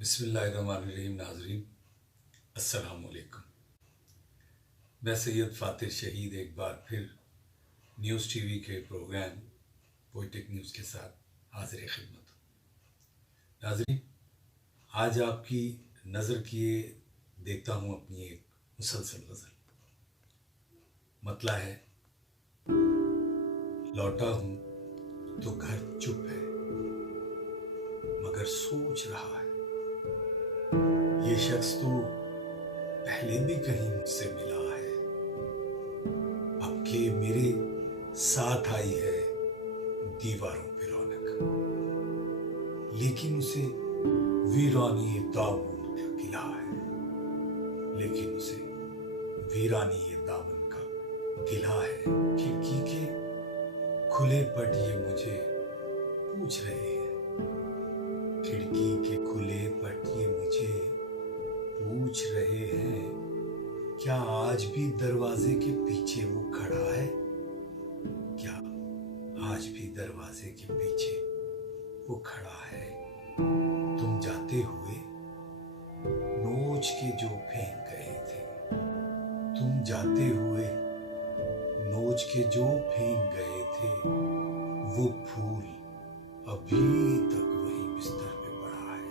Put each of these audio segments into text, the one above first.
बिस्मिल्लाहिर्रहमानिर्रहीम। नाज़रीन अस्सलाम वालेकुम। मैं सैयद फातिर शहीद एक बार फिर न्यूज़ टीवी के प्रोग्राम पोइटिक न्यूज़ के साथ हाजिर खिदमत हूँ। नाज़रीन, आज आपकी नज़र किए देखता हूँ अपनी एक मुसलसल गज़ल। मतला है, लौटा हूँ तो घर चुप है मगर सोच रहा है, ये शख्स तो पहले भी कहीं मुझसे मिला है। अब के मेरे साथ आई है दीवारों पे रौनक, लेकिन उसे वीरानी दामन का गिला है। लेकिन उसे वीरानी दामन का गिला है। खिड़की के खुले पट ये मुझे पूछ रहे हैं। खिड़की के खुले पट ये मुझे पूछ रहे हैं, क्या आज भी दरवाजे के पीछे वो खड़ा है? क्या आज भी दरवाजे के पीछे वो खड़ा है? तुम जाते हुए नोच के जो फेंक गए थे, तुम जाते हुए नोच के जो फेंक गए थे, वो फूल अभी तक वही बिस्तर पे पड़ा है।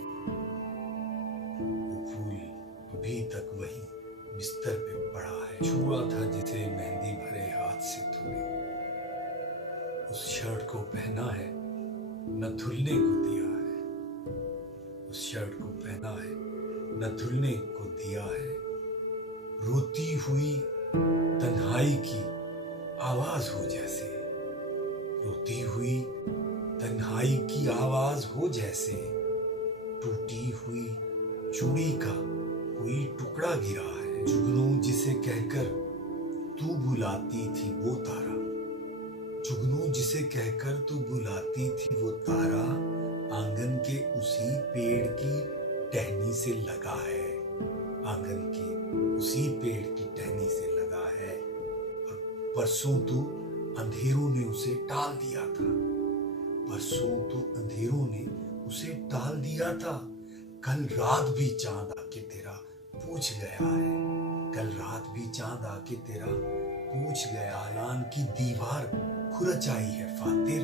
वो फूल अभी तक वही बिस्तर पे पड़ा है। छुआ था जिसे मेहंदी भरे हाथ से तूने, उस शर्ट को पहना है न धुलने को दिया है। उस शर्ट को पहना है न धुलने को दिया है। रोती हुई तन्हाई की आवाज हो जैसे, रोती हुई तन्हाई की आवाज हो जैसे, टूटी हुई चूड़ी का कोई टुकड़ा गिरा है। जुगनू जिसे कहकर तू बुलाती थी वो तारा, जुगनू जिसे कहकर तू बुलाती थी वो तारा, आंगन के उसी पेड़ की टहनी से लगा है। आंगन के उसी पेड़ की टहनी से लगा है। और परसों तो अंधेरों ने उसे टाल दिया था। परसों तो अंधेरों ने उसे टाल दिया था। कल रात भी चांद आके तेरा पूछ गया है। कल रात भी चांद आके तेरा पूछ गया। आयान की दीवार खुरच आई है फातिर,